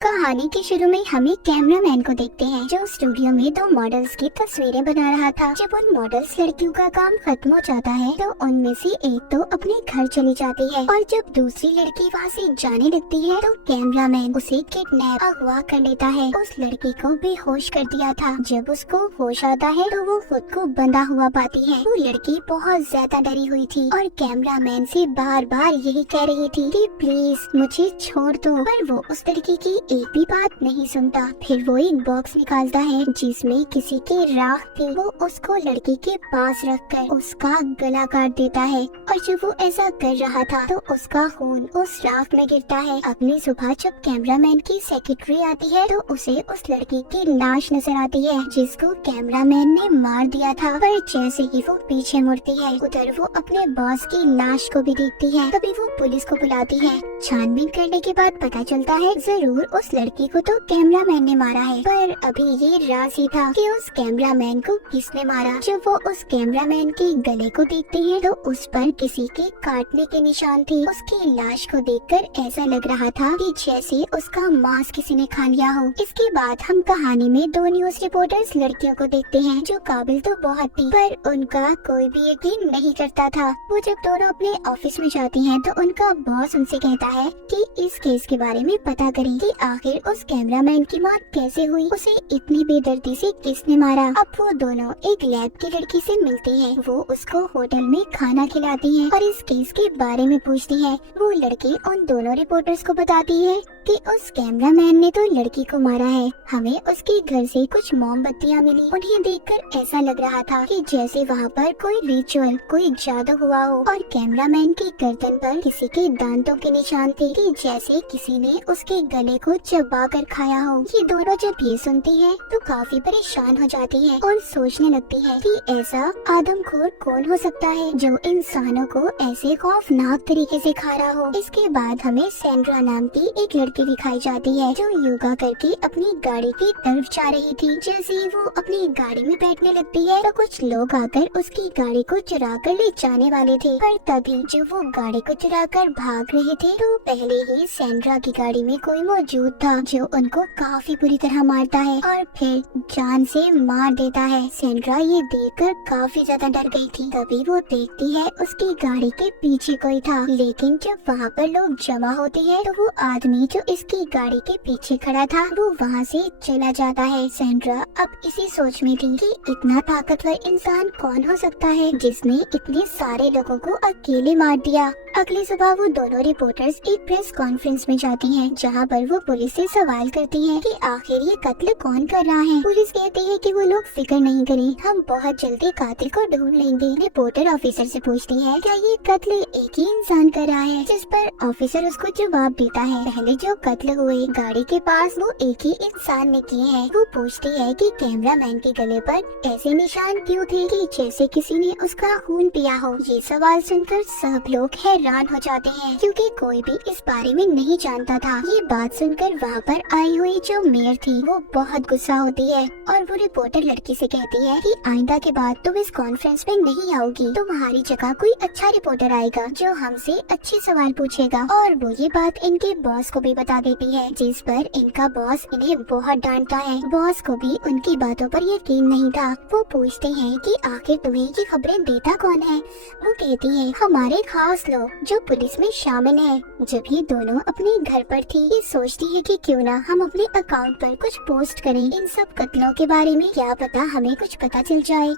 कहानी के शुरू में हमें कैमरामैन को देखते हैं जो स्टूडियो में दो मॉडल्स की तस्वीरें बना रहा था। जब उन मॉडल्स लड़कियों का काम खत्म हो जाता है तो उनमें से एक तो अपने घर चली जाती है और जब दूसरी लड़की वहाँ से जाने लगती है तो कैमरामैन उसे किडनैप अगवा कर लेता है। उस लड़की को बेहोश कर दिया था। जब उसको होश आता है तो वो खुद को बंधा हुआ पाती है। वो लड़की बहुत ज्यादा डरी हुई थी और कैमरामैन से बार बार यही कह रही थी कि प्लीज मुझे छोड़ दो, पर वो उस लड़की की एक भी बात नहीं सुनता। फिर वो एक बॉक्स निकालता है जिसमें किसी की राख थी। वो उसको लड़की के पास रखकर उसका गला काट देता है और जब वो ऐसा कर रहा था तो उसका खून उस राख में गिरता है। अगली सुबह जब कैमरामैन की सेक्रेटरी आती है तो उसे उस लड़की की लाश नजर आती है जिसको कैमरामैन ने मार दिया था। पर जैसे ही वो पीछे मुड़ती है उधर वो अपने बॉस की लाश को भी देखती है। तभी वो पुलिस को बुलाती है। छानबीन करने के बाद पता चलता है जरूर उस लड़की को तो कैमरामैन ने मारा है, पर अभी ये राज ही था कि उस कैमरामैन को किसने मारा। जब वो उस कैमरामैन के गले को देखते हैं तो उस पर किसी के काटने के निशान थे। उसकी लाश को देखकर ऐसा लग रहा था कि जैसे उसका मांस किसी ने खा लिया हो। इसके बाद हम कहानी में दो न्यूज रिपोर्टर्स लड़कियों को देखते हैं जो काबिल तो बहुत थी पर उनका कोई भी यकीन नहीं करता था। वो जब दोनों अपने ऑफिस में जाती हैं तो उनका बॉस उनसे कहता है कि इस केस के बारे में पता करें कि आखिर उस कैमरामैन की मौत कैसे हुई, उसे इतनी बेदर्दी से किसने मारा। अब वो दोनों एक लैब की लड़की से मिलती हैं। वो उसको होटल में खाना खिलाती हैं और इस केस के बारे में पूछती है। वो लड़की उन दोनों रिपोर्टर्स को बताती है कि उस कैमरामैन ने तो लड़की को मारा है। हमें उसके घर से कुछ मोमबत्तियाँ मिली। उन्हें देखकर ऐसा लग रहा था कि जैसे वहाँ पर कोई रिचुअल, कोई जादू हुआ हो और कैमरामैन की गर्दन पर किसी के दांतों के निशान थे कि जैसे किसी ने उसके गले को चबा कर खाया हो। ये दोनों जब ये सुनती है तो काफी परेशान हो जाती है और सोचने लगती है कि ऐसा आदमखोर कौन हो सकता है जो इंसानों को ऐसे खौफनाक तरीके से खा रहा हो। इसके बाद हमें सैंड्रा नाम की एक लड़की दिखाई जाती है जो योगा करके अपनी गाड़ी की तरफ जा रही थी। जैसे ही वो अपनी गाड़ी में बैठने लगती है तो कुछ लोग आकर उसकी गाड़ी को चुरा कर ले जाने वाले थे, पर तभी जब वो गाड़ी को चुरा कर भाग रहे थे तो पहले ही सैंड्रा की गाड़ी में कोई मौजूद था जो उनको काफी बुरी तरह मारता है और फिर जान से मार देता है। सैंड्रा ये देखकर काफी ज्यादा डर गई थी। तभी वो देखती है उसकी गाड़ी के पीछे कोई था, लेकिन जब वहाँ पर लोग जमा होते हैं तो वो आदमी जो इसकी गाड़ी के पीछे खड़ा था वो वहाँ से चला जाता है। सैंड्रा अब इसी सोच में थी कि इतना ताकतवर इंसान कौन हो सकता है जिसने इतने सारे लोगों को अकेले मार दिया। अगली सुबह वो दोनों रिपोर्टर्स एक प्रेस कॉन्फ्रेंस में जाती हैं जहाँ पर वो पुलिस से सवाल करती हैं कि आखिर ये कत्ल कौन कर रहा है। पुलिस कहती है कि वो लोग फिक्र नहीं करें, हम बहुत जल्दी कातिल को ढूंढ लेंगे। रिपोर्टर ऑफिसर से पूछती है क्या ये कत्ल एक ही इंसान कर रहा है, जिस पर ऑफिसर उसको जवाब देता है पहले जो कत्ल हुए गाड़ी के पास वो एक ही इंसान ने किए हैं। वो पूछती है कि कैमरामैन के गले पर ऐसे निशान क्यों थे कि जैसे किसी ने उसका खून पिया हो। ये सवाल सुनकर सब लोग हैरान हो जाते हैं क्योंकि कोई भी इस बारे में नहीं जानता था। ये बात सुनकर वहाँ पर आई हुई जो मेयर थी वो बहुत गुस्सा होती है और वो रिपोर्टर लड़की से कहती है कि आइंदा के बाद तुम इस कॉन्फ्रेंस में नहीं आओगी, तुम्हारी जगह कोई अच्छा रिपोर्टर आएगा जो हमसे अच्छे सवाल पूछेगा। और वो ये बात इनके बॉस को भी बता देती है जिस पर इनका बॉस इन्हें बहुत डांटता है। बॉस को भी उनकी बातों पर यकीन नहीं था। वो पूछते हैं कि आखिर तुम्हें ये खबरें देता कौन है। वो कहती है हमारे खास लोग जो पुलिस में शामिल है। जब ये दोनों अपने घर पर थी ये सोचती है कि क्यों ना हम अपने अकाउंट पर कुछ पोस्ट करें इन सब कत्लों के बारे में, क्या पता हमें कुछ पता चल जाए।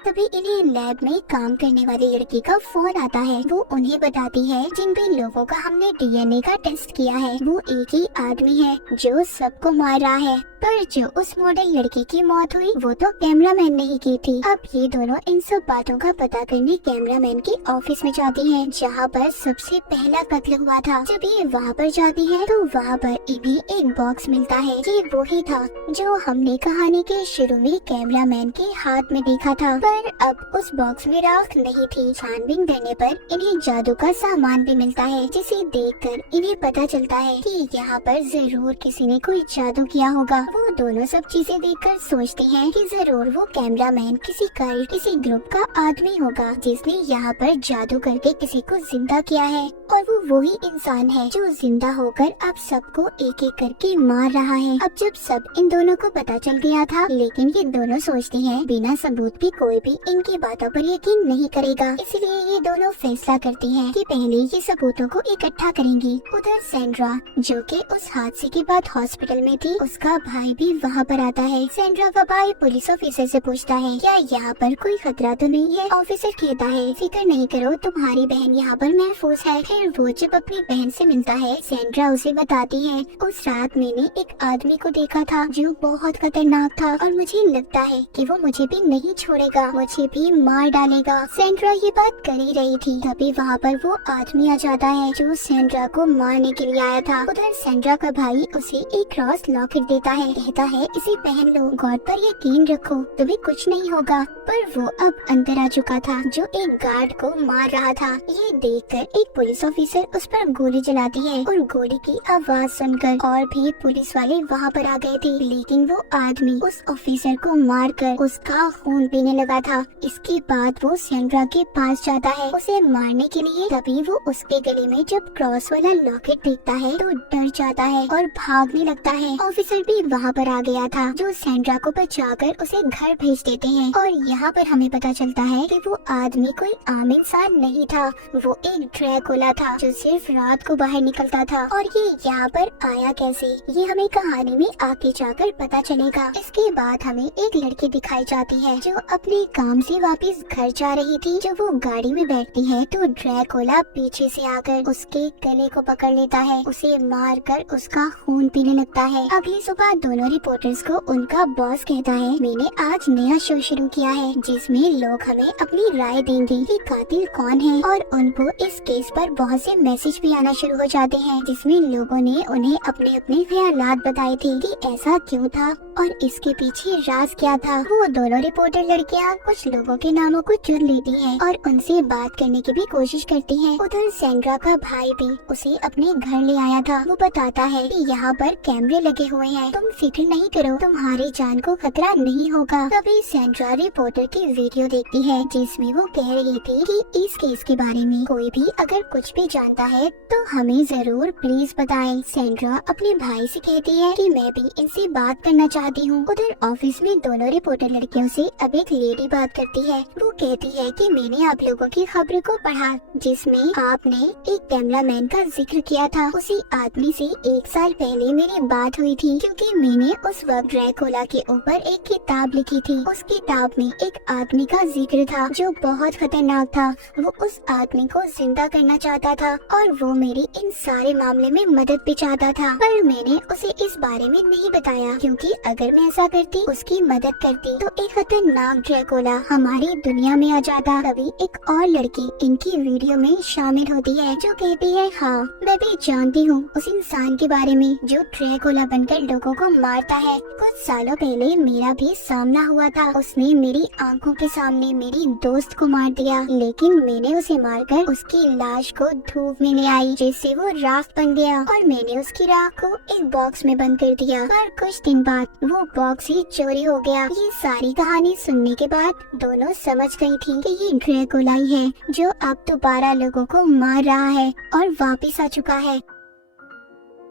तभी इन्हें लैब में काम करने वाली लड़की का फोन आता है। वो उन्हें बताती है जिन भी लोगों का हमने डीएनए का टेस्ट किया है वो एक ही आदमी है जो सबको मार रहा है, पर जो उस मॉडल लड़की की मौत हुई वो तो कैमरामैन ने ही की थी। अब ये दोनों इन सब बातों का पता करने कैमरामैन के ऑफिस में जाती हैं जहाँ पर सबसे पहला कत्ल हुआ था। जब ये वहाँ पर जाती है तो वहाँ पर इन्हें एक बॉक्स मिलता है। ये वो ही था जो हमने कहानी के शुरू में कैमरामैन के हाथ में देखा था, पर अब उस बॉक्स में राख नहीं थी। छानबीन करने पर इन्हें जादू का सामान भी मिलता है जिसे देखकर इन्हें पता चलता है कि यहाँ पर जरूर किसी ने कोई जादू किया होगा। वो दोनों सब चीजें देखकर सोचते हैं कि जरूर वो कैमरामैन किसी कल्ट, किसी ग्रुप का आदमी होगा जिसने यहाँ पर जादू करके किसी को जिंदा किया है। और वो वही इंसान है जो जिंदा होकर अब सबको एक एक करके मार रहा है। अब जब सब इन दोनों को पता चल गया था, लेकिन ये दोनों सोचते हैं बिना सबूत भी कोई भी इनकी बातों पर यकीन नहीं करेगा, इसलिए ये दोनों फैसला करती हैं कि पहले ये सबूतों को इकट्ठा करेंगी। उधर सैंड्रा, जो कि उस हादसे के बाद हॉस्पिटल में थी, उसका भाई भी वहाँ पर आता है। सैंड्रा का भाई पुलिस ऑफिसर से पूछता है, क्या यहाँ पर कोई खतरा तो नहीं है? ऑफिसर कहता है, फिक्र नहीं करो, तुम्हारी बहन यहाँ पर महफूज है। फिर वो जब अपनी बहन से मिलता है, सैंड्रा उसे बताती है, उस रात मैंने एक आदमी को देखा था जो बहुत खतरनाक था और मुझे लगता है कि वो मुझे भी नहीं छोड़ेगा, मुझे भी मार डालेगा। सैंड्रा ये बात कर ही रही थी, तभी वहाँ पर वो आदमी आ जाता है जो सैंड्रा को मारने के लिए आया था। उधर सैंड्रा का भाई उसे एक क्रॉस लॉकेट देता है, कहता है इसे पहन लो, गॉड पर यकीन रखो, तुम्हें कुछ नहीं होगा। पर वो अब अंदर आ चुका था जो एक गार्ड को मार रहा था। ये देखकर एक पुलिस ऑफिसर उस पर गोली चलाती है और गोली की आवाज सुनकर और भी पुलिस वाले वहाँ पर आ गए थे, लेकिन वो आदमी उस ऑफिसर को मारकर उसका खून पीने लगा था। इसके बाद वो सैंड्रा के पास जाता है उसे मारने के लिए, तभी वो उसके गले में जब क्रॉस वाला लॉकेट देखता है तो डर जाता है और भागने लगता है। ऑफिसर भी वहाँ पर आ गया था जो सैंड्रा को बचाकर उसे घर भेज देते हैं। और यहाँ पर हमें पता चलता है कि वो आदमी कोई आम इंसान नहीं था, वो एक ड्रैकुला था जो सिर्फ रात को बाहर निकलता था। और ये यहाँ पर आया कैसे, ये हमें कहानी में आगे जाकर पता चलेगा। इसके बाद हमें एक लड़की दिखाई जाती है जो अपने काम से वापस घर जा रही थी। जब वो गाड़ी में बैठती है तो ड्रैकुला पीछे से आकर उसके गले को पकड़ लेता है, उसे मार कर उसका खून पीने लगता है। अगली सुबह दोनों रिपोर्टर्स को उनका बॉस कहता है, मैंने आज नया शो शुरू किया है जिसमें लोग हमें अपनी राय देंगे कि कातिल कौन है। और उनको इस केस पर बहुत से मैसेज भी आना शुरू हो जाते हैं जिसमें लोगों ने उन्हें अपने अपने ख्यालात बताए थे कि ऐसा क्यों था और इसके पीछे राज क्या था। वो दोनों रिपोर्टर लड़कियां कुछ लोगों के नामों को चुन लेती हैं और उनसे बात करने की भी कोशिश करती हैं। उधर सैंड्रा का भाई भी उसे अपने घर ले आया था। वो बताता है कि यहाँ पर कैमरे लगे हुए हैं, तुम फिक्र नहीं करो, तुम्हारी जान को खतरा नहीं होगा। तभी सैंड्रा रिपोर्टर की वीडियो देखती है जिसमें वो कह रही थी कि इस केस के बारे में कोई भी अगर कुछ भी जानता है तो हमें जरूर प्लीज बताएं। सैंड्रा अपने भाई से कहती है कि मैं भी इनसे बात करना चाहती हूँ। उधर ऑफिस में दोनों रिपोर्टर लड़कियों से अब एक लेडी बात करती है। वो कहती है कि मैंने आप लोगों की खबर को पढ़ा जिसमें आपने एक कैमरामैन का जिक्र किया था। उसी आदमी से 1 साल पहले मेरी बात हुई थी क्योंकि मैंने उस वक्त ड्रैकुला के ऊपर एक किताब लिखी थी। उस किताब में एक आदमी का जिक्र था जो बहुत खतरनाक था। वो उस आदमी को जिंदा करना चाहता था और वो मेरी इन सारे मामले में मदद भी चाहता था, पर मैंने उसे इस बारे में नहीं बताया क्योंकि अगर मैं ऐसा करती, उसकी मदद करती, तो एक खतरनाक ड्रैकुला हमारी दुनिया में आ जाता। तभी एक और लड़की इनकी वीडियो में शामिल होती है जो कहती है, हाँ मैं भी जानती हूँ उस इंसान के बारे में जो ड्रैकुला बनकर लोगों को मारता है। कुछ सालों पहले मेरा भी सामना हुआ था, उसने मेरी आंखों के सामने मेरी दोस्त को मार दिया, लेकिन मैंने उसे मारकर उसकी लाश को धूप में ले आई जिससे वो राख बन गया और मैंने उसकी राख को एक बॉक्स में बंद कर दिया। पर कुछ दिन बाद वो बॉक्स ही चोरी हो गया। ये सारी कहानी सुनने के बाद दोनों समझ गई थी कि ये ड्रैकुला ही है जो अब दोबारा लोगों को मार रहा है और वापिस आ चुका है।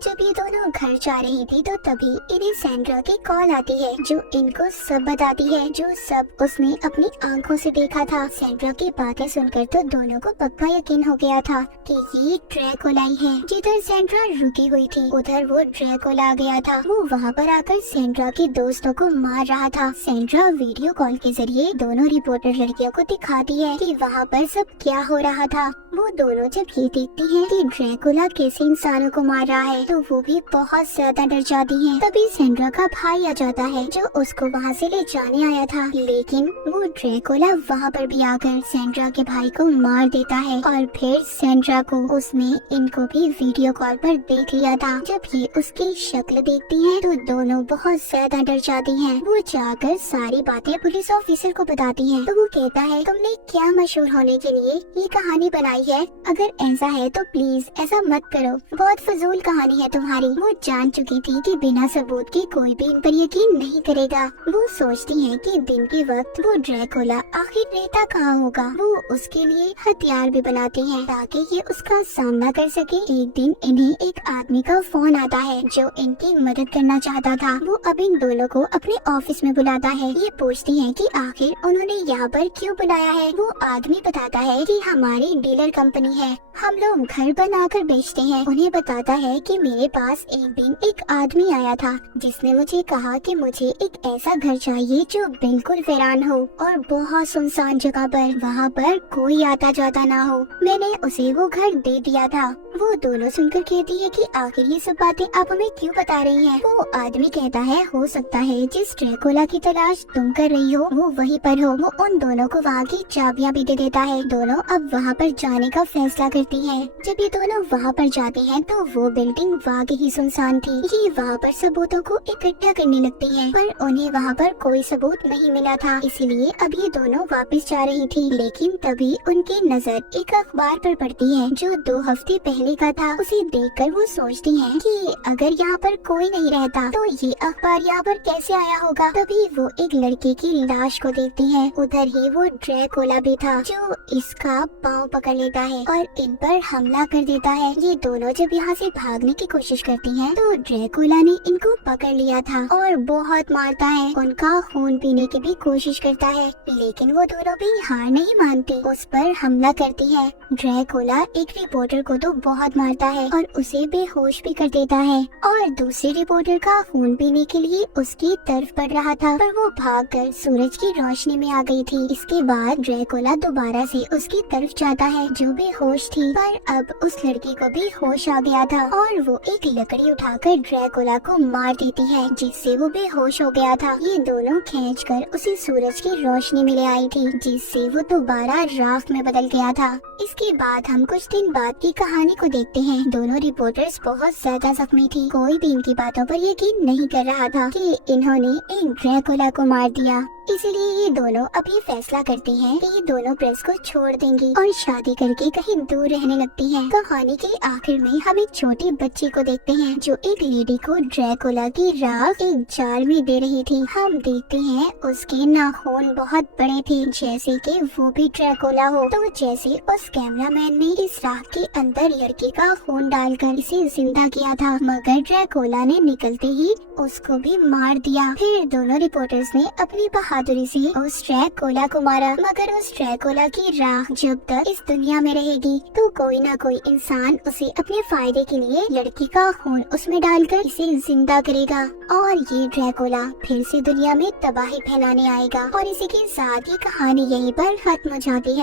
जब ये दोनों घर जा रही थी तो तभी इन्हें सैंड्रा की कॉल आती है जो इनको सब बताती है जो सब उसने अपनी आंखों से देखा था। सैंड्रा की बातें सुनकर तो दोनों को पक्का यकीन हो गया था कि ये ड्रैकुला ही है। जिधर सैंड्रा रुकी हुई थी उधर वो ड्रैकुला आ गया था। वो वहाँ पर आकर सैंड्रा के दोस्तों को मार रहा था। सैंड्रा वीडियो कॉल के जरिए दोनों रिपोर्टर लड़कियों को दिखाती है कि वहाँ पर सब क्या हो रहा था। वो दोनों जब ये देखती है कि ड्रैकुला कैसे इंसानों को मार रहा है तो वो भी बहुत ज्यादा डर जाती है। तभी सैंड्रा का भाई आ जाता है जो उसको वहाँ से ले जाने आया था, लेकिन वो ड्रैकुला वहाँ पर भी आकर सैंड्रा के भाई को मार देता है और फिर सैंड्रा को उसने इनको भी वीडियो कॉल पर देख लिया था। जब ये उसकी शक्ल देखती है तो दोनों बहुत ज्यादा डर जाती हैं। वो जाकर सारी बातें पुलिस ऑफिसर को बताती हैं तो वो कहता है, तुमने क्या मशहूर होने के लिए ये कहानी बनाई आई है। अगर ऐसा है तो प्लीज ऐसा मत करो, बहुत फजूल कहानी है तुम्हारी। वो जान चुकी थी कि बिना सबूत के कोई भी इन पर यकीन नहीं करेगा। वो सोचती है कि दिन के वक्त वो ड्रैकुला आखिर रहता कहाँ होगा। वो उसके लिए हथियार भी बनाती है ताकि ये उसका सामना कर सके। एक दिन इन्हें एक आदमी का फोन आता है जो इनकी मदद करना चाहता था। वो अब इन दोनों को अपने ऑफिस में बुलाता है। ये पूछती है कि आखिर उन्होंने यहाँ पर क्यों बुलाया है। वो आदमी बताता है कि हमारी डीलर कंपनी है, हम लोग घर बनाकर बेचते हैं। उन्हें बताता है कि मेरे पास एक दिन एक आदमी आया था जिसने मुझे कहा कि मुझे एक ऐसा घर चाहिए जो बिल्कुल वीरान हो और बहुत सुनसान जगह पर, वहाँ पर कोई आता जाता ना हो। मैंने उसे वो घर दे दिया था। वो दोनों सुनकर कहती है कि आखिर ये सब बातें आप हमें क्यों बता रही हैं? वो आदमी कहता है हो सकता है जिस ड्रैकुला की तलाश तुम कर रही हो वो वहीं पर हो। वो उन दोनों को वहाँ की चाबियाँ भी दे देता है। दोनों अब वहाँ पर जाने का फैसला करती हैं। जब ये दोनों वहाँ पर जाते हैं तो वो बिल्डिंग वाकई ही सुनसान थी। ये वहाँ पर सबूतों को इकट्ठा करने लगती है पर उन्हें वहाँ पर कोई सबूत नहीं मिला था, इसलिए अब ये दोनों वापस जा रही थी। लेकिन तभी उनकी नजर एक अखबार पर पड़ती है जो 2 हफ्ते पहले का था। उसे देखकर वो सोचती हैं कि अगर यहाँ पर कोई नहीं रहता तो ये अखबार यहाँ पर कैसे आया होगा। तभी वो एक लड़के की लाश को देखती हैं। उधर ही वो ड्रैकुला भी था जो इसका पाँव पकड़ लेता है और इन पर हमला कर देता है। ये दोनों जब यहाँ से भागने की कोशिश करती हैं तो ड्रैकुला ने इनको पकड़ लिया था और बहुत मारता है। उनका खून पीने की भी कोशिश करता है लेकिन वो दोनों भी हार नहीं मानती, उस पर हमला करती है। ड्रैकुला एक रिपोर्टर को तो बहुत मारता है और उसे बेहोश भी कर देता है और दूसरे रिपोर्टर का खून पीने के लिए उसकी तरफ बढ़ रहा था पर वो भागकर सूरज की रोशनी में आ गई थी। इसके बाद ड्रैकुला दोबारा से उसकी तरफ जाता है जो बेहोश थी, पर अब उस लड़की को भी होश आ गया था और वो एक लकड़ी उठाकर ड्रैकुला को मार देती है जिससे वो बेहोश हो गया था। ये दोनों खींचकर उसे सूरज की रोशनी में ले आई थी जिससे वो दोबारा राख में बदल गया था। इसके बाद हम कुछ दिन बाद की कहानी को देखते हैं। दोनों रिपोर्टर्स बहुत ज्यादा जख्मी थी। कोई भी इनकी बातों पर यकीन नहीं कर रहा था कि इन्होंने एक ड्रैकुला को मार दिया। इसलिए ये दोनों अभी फैसला करती हैं कि ये दोनों प्रेस को छोड़ देंगी और शादी करके कहीं दूर रहने लगती हैं। कहानी के आखिर में हम एक छोटी बच्ची को देखते हैं जो एक लेडी को ड्रैकुला की राख एक जाल में दे रही थी। हम देखते हैं उसके नाखून बहुत बड़े थे जैसे कि वो भी ड्रैकुला हो। तो जैसे उस कैमरामैन ने इस राख के अंदर लड़के का खून डालकर इसे जिंदा किया था, मगर ड्रैकुला ने निकलते ही उसको भी मार दिया। फिर दोनों रिपोर्टर्स ने अपनी बहादुरी से उस ड्रैकुला को मारा, मगर उस ड्रैकुला की राख जब तक इस दुनिया में रहेगी तो कोई ना कोई इंसान उसे अपने फायदे के लिए लड़की का खून उसमें डालकर इसे जिंदा करेगा और ये ड्रैकुला फिर से दुनिया में तबाही फैलाने आएगा। और इसी के साथ ये कहानी यहीं पर खत्म हो जाती है।